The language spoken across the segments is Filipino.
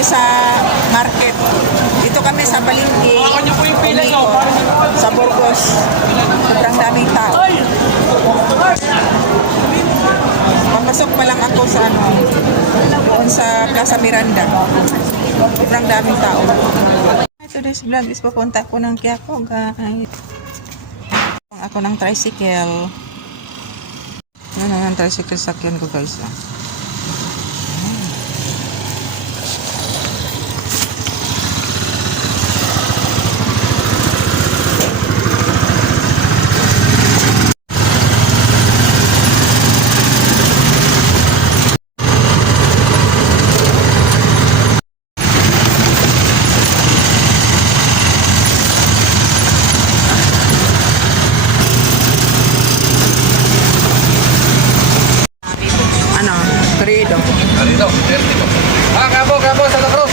kami sa market. Dito kami sa Palengke. Sa Burgos. Sobrang daming tao. Papasok pa lang ako sa doon sa Plaza Miranda. Sobrang daming tao. Today's vlog is papunta ko ng Quiapo, guys. Ako ng tricycle. Ano ng tricycle sakyan ko, guys. Cabo, Santa Cruz.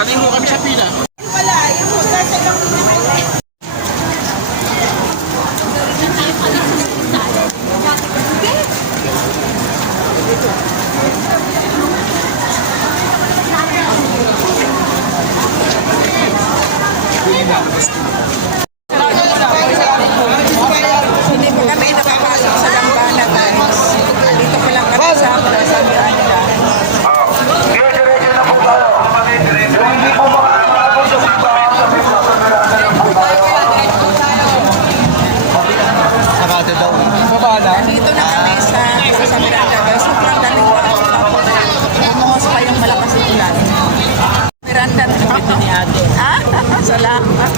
Galing mo kami sa pila. Wala, yung magkasa lang. Hindi po kami nakapasok sa Dambana, guys. Dito pa lang kami sa Plaza Miranda. Dito na kami sa Plaza Miranda, guys. Sobrang daming tao. Bumuhos pa yung malakas ng ulan. Miranda na kami ni ate. Salamat.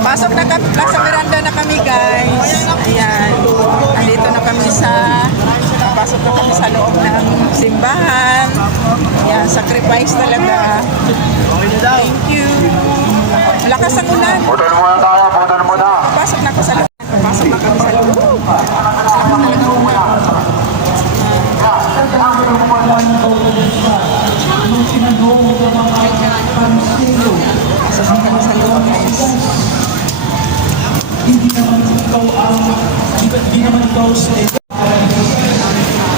Pasok na kami, Plaza Miranda na kami, guys. Ayan. Andito na kami pasok na kami sa loob ng simbahan. Ayan, sacrifice talaga. Thank you. Malakas ang ulan. Putol muna tayo, putol muna. Pasok na ako sa loob. Pasok na kami sa loob. Talaga ulan. Pasok na kami sa loob, guys. Hindi naman ikaw sa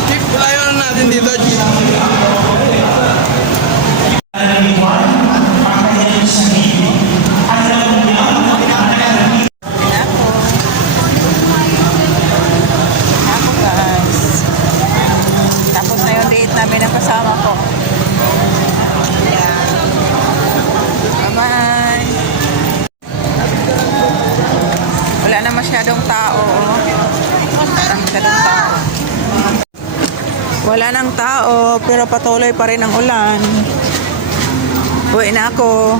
Chief, layon natin dito, Chief. Ako, guys. Tapos na yung date namin ng kasama ko. Ayan. Bye-bye. Wala na masyadong tao. Wala nang tao, pero patuloy pa rin ang ulan. Uwi na ako.